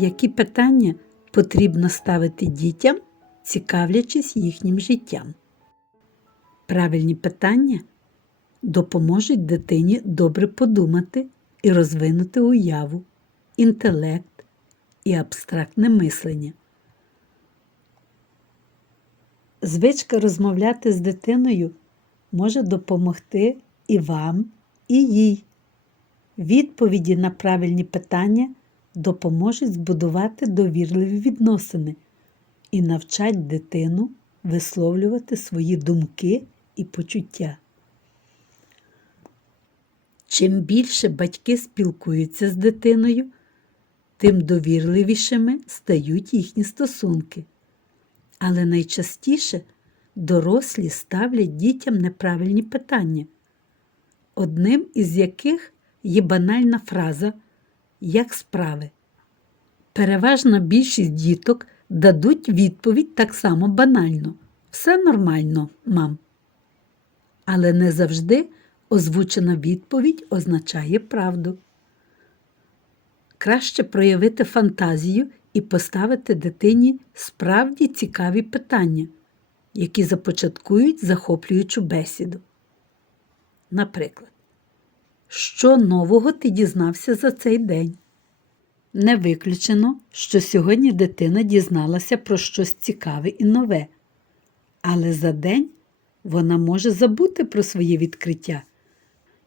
Які питання потрібно ставити дітям, цікавлячись їхнім життям? Правильні питання допоможуть дитині добре подумати і розвинути уяву, інтелект і абстрактне мислення. Звичка розмовляти з дитиною може допомогти і вам, і їй. Відповіді на правильні питання допоможуть збудувати довірливі відносини і навчать дитину висловлювати свої думки і почуття. Чим більше батьки спілкуються з дитиною, тим довірливішими стають їхні стосунки. Але найчастіше дорослі ставлять дітям неправильні питання, одним із яких є банальна фраза Як справи. Переважна більшість діток дадуть відповідь так само банально. Все нормально, мам. Але не завжди озвучена відповідь означає правду. Краще проявити фантазію і поставити дитині справді цікаві питання, які започаткують захоплюючу бесіду. Наприклад, що нового ти дізнався за цей день? Не виключено, що сьогодні дитина дізналася про щось цікаве і нове, але за день вона може забути про своє відкриття.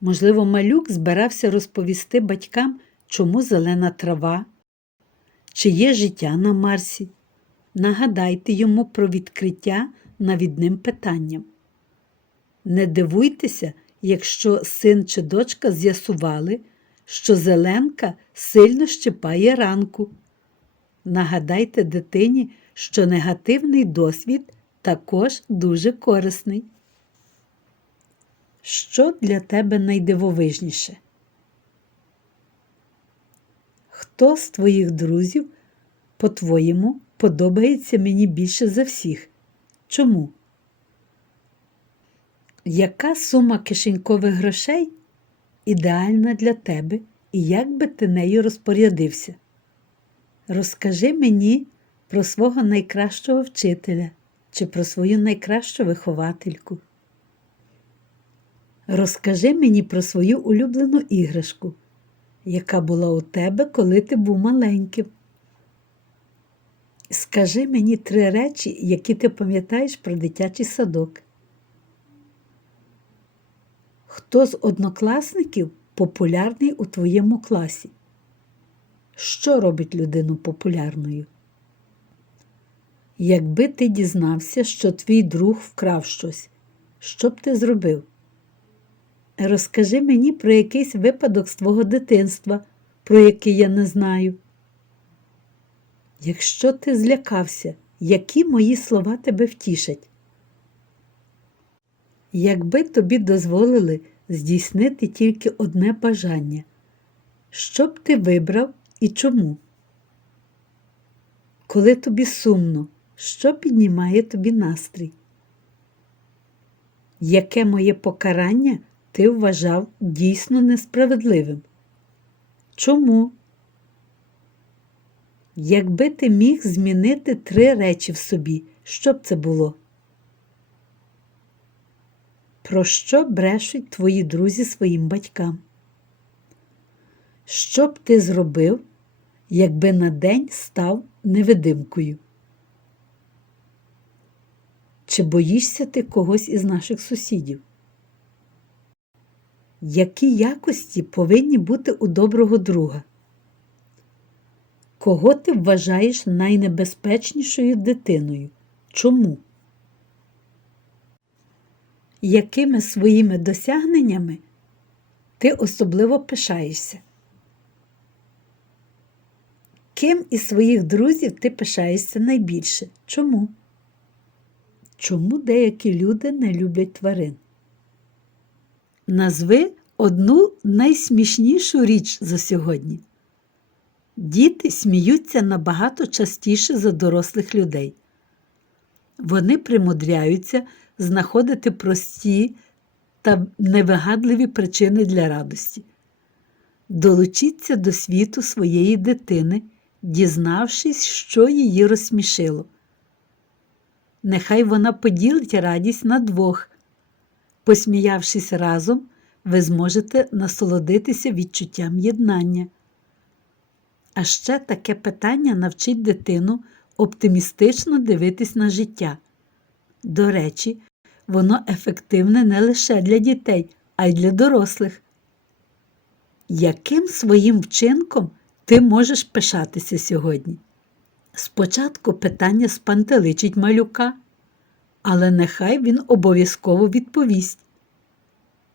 Можливо, малюк збирався розповісти батькам, чому зелена трава, чи є життя на Марсі. Нагадайте йому про відкриття навідним питанням. Не дивуйтеся, якщо син чи дочка з'ясували, що зеленка сильно щипає ранку. Нагадайте дитині, що негативний досвід також дуже корисний. Що для тебе найдивовижніше? Хто з твоїх друзів, по-твоєму, подобається мені більше за всіх? Чому? Яка сума кишенькових грошей ідеальна для тебе і як би ти нею розпорядився? Розкажи мені про свого найкращого вчителя чи про свою найкращу виховательку. Розкажи мені про свою улюблену іграшку, яка була у тебе, коли ти був маленьким. Скажи мені три речі, які ти пам'ятаєш про дитячий садок. Хто з однокласників популярний у твоєму класі? Що робить людину популярною? Якби ти дізнався, що твій друг вкрав щось, що б ти зробив? Розкажи мені про якийсь випадок з твого дитинства, про який я не знаю. Якщо ти злякався, які мої слова тебе втішать? Якби тобі дозволили здійснити тільки одне бажання, що б ти вибрав і чому? Коли тобі сумно, що піднімає тобі настрій? Яке моє покарання ти вважав дійсно несправедливим? Чому? Якби ти міг змінити три речі в собі, що б це було? Про що брешуть твої друзі своїм батькам? Що б ти зробив, якби на день став невидимкою? Чи боїшся ти когось із наших сусідів? Які якості повинні бути у доброго друга? Кого ти вважаєш найнебезпечнішою дитиною? Чому? Якими своїми досягненнями ти особливо пишаєшся? Ким із своїх друзів ти пишаєшся найбільше? Чому? Чому деякі люди не люблять тварин? Назви одну найсмішнішу річ за сьогодні. Діти сміються набагато частіше за дорослих людей. Вони примудряються знаходити прості та невигадливі причини для радості. Долучіться до світу своєї дитини дізнавшись, що її розсмішило. Нехай вона поділить радість на двох. Посміявшись разом, ви зможете насолодитися відчуттям єднання. А ще таке питання навчить дитину оптимістично дивитись на життя. До речі, воно ефективне не лише для дітей, а й для дорослих. Яким своїм вчинком ти можеш пишатися сьогодні? Спочатку питання спантеличить малюка, але нехай він обов'язково відповість.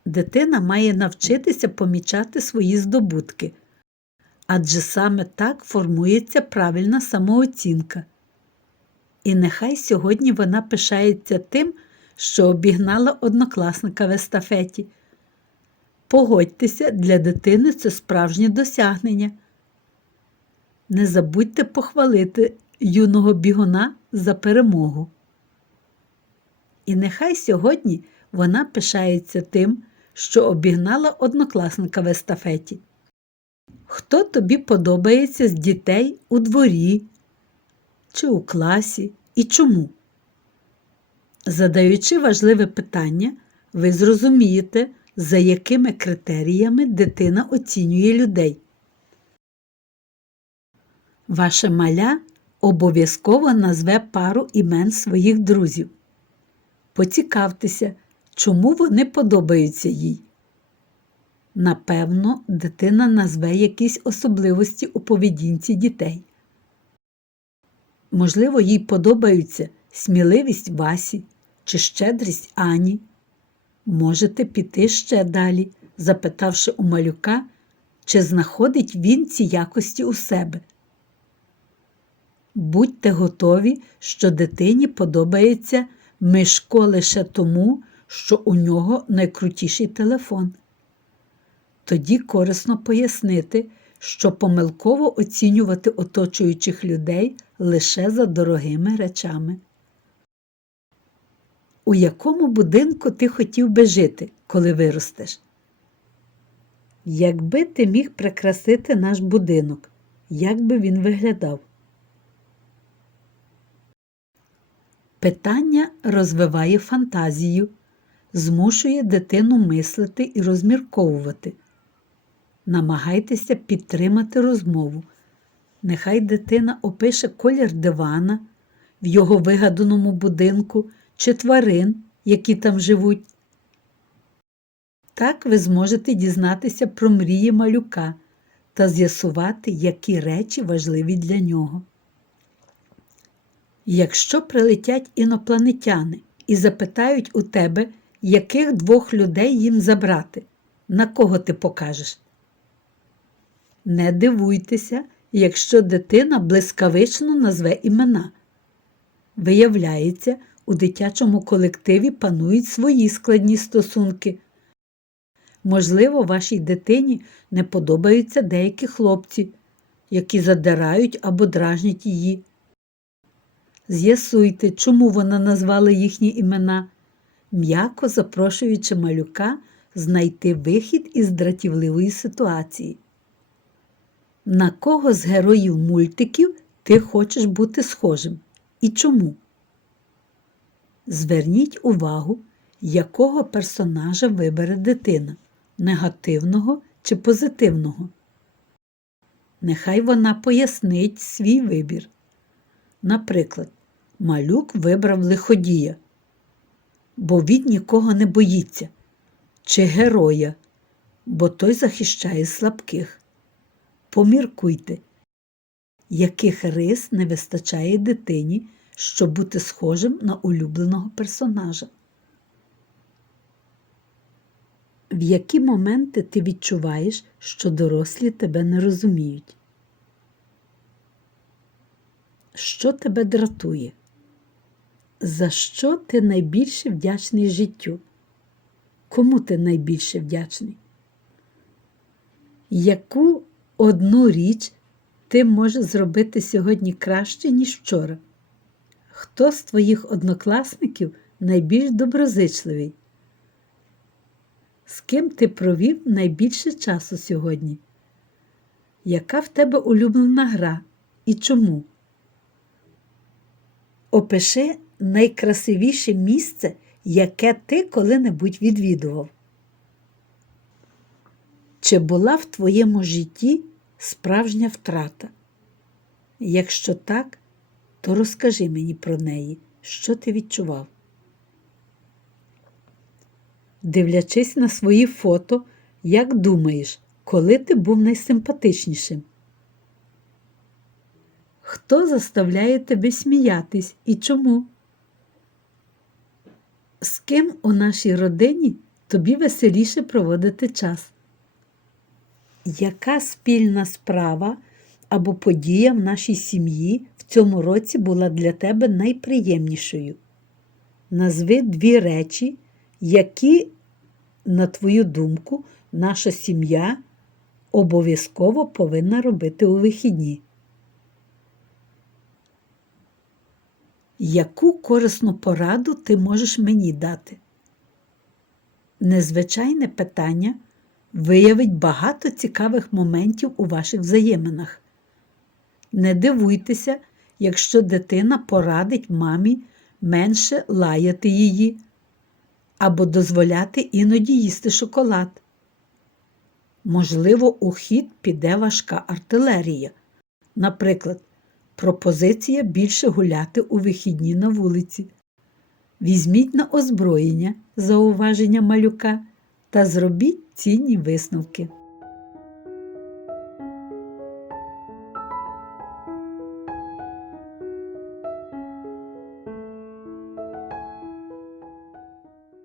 Дитина має навчитися помічати свої здобутки, адже саме так формується правильна самооцінка. І нехай сьогодні вона пишається тим, що обігнала однокласника в естафеті. Погодьтеся, для дитини це справжнє досягнення. Не забудьте похвалити юного бігуна за перемогу. І нехай сьогодні вона пишається тим, що обігнала однокласника в естафеті. Хто тобі подобається з дітей у дворі чи у класі і чому? Задаючи важливе питання, ви зрозумієте, за якими критеріями дитина оцінює людей. Ваше маля обов'язково назве пару імен своїх друзів. Поцікавтеся, чому вони подобаються їй. Напевно, дитина назве якісь особливості у поведінці дітей. Можливо, їй подобаються сміливість Васі чи щедрість Ані. Можете піти ще далі, запитавши у малюка, чи знаходить він ці якості у себе. Будьте готові, що дитині подобається Мишко лише тому, що у нього найкрутіший телефон. Тоді корисно пояснити, що помилково оцінювати оточуючих людей лише за дорогими речами. У якому будинку ти хотів би жити, коли виростеш? Якби ти міг прикрасити наш будинок, як би він виглядав? Питання розвиває фантазію, змушує дитину мислити і розмірковувати. Намагайтеся підтримати розмову. Нехай дитина опише колір дивана в його вигаданому будинку чи тварин, які там живуть. Так ви зможете дізнатися про мрії малюка та з'ясувати, які речі важливі для нього. Якщо прилетять інопланетяни і запитають у тебе, яких двох людей їм забрати, на кого ти покажеш? Не дивуйтеся, якщо дитина блискавично назве імена. Виявляється, у дитячому колективі панують свої складні стосунки. Можливо, вашій дитині не подобаються деякі хлопці, які задирають або дражнять її. З'ясуйте, чому вона назвала їхні імена, м'яко запрошуючи малюка знайти вихід із дратівливої ситуації. На кого з героїв мультиків ти хочеш бути схожим і чому? Зверніть увагу, якого персонажа вибере дитина негативного чи позитивного. Нехай вона пояснить свій вибір. Наприклад, малюк вибрав лиходія, бо він нікого не боїться, чи героя, бо той захищає слабких. Поміркуйте, яких рис не вистачає дитині, щоб бути схожим на улюбленого персонажа. В які моменти ти відчуваєш, що дорослі тебе не розуміють? Що тебе дратує? За що ти найбільше вдячний життю? Кому ти найбільше вдячний? Яку одну річ ти можеш зробити сьогодні краще, ніж вчора? Хто з твоїх однокласників найбільш доброзичливий? З ким ти провів найбільше часу сьогодні? Яка в тебе улюблена гра? і чому? Опиши найкрасивіше місце, яке ти коли-небудь відвідував. Чи була в твоєму житті справжня втрата? Якщо так, то розкажи мені про неї, що ти відчував. Дивлячись на свої фото, як думаєш, коли ти був найсимпатичнішим? Хто заставляє тебе сміятись і чому? З ким у нашій родині тобі веселіше проводити час? Яка спільна справа або подія в нашій сім'ї в цьому році була для тебе найприємнішою? Назви дві речі, які, на твою думку, наша сім'я обов'язково повинна робити у вихідні. Яку корисну пораду ти можеш мені дати? Незвичайне питання виявить багато цікавих моментів у ваших взаєминах. Не дивуйтеся, якщо дитина порадить мамі менше лаяти її або дозволяти іноді їсти шоколад. Можливо, у хід піде важка артилерія. Наприклад, пропозиція більше гуляти у вихідні на вулиці. Візьміть на озброєння зауваження малюка та зробіть цінні висновки.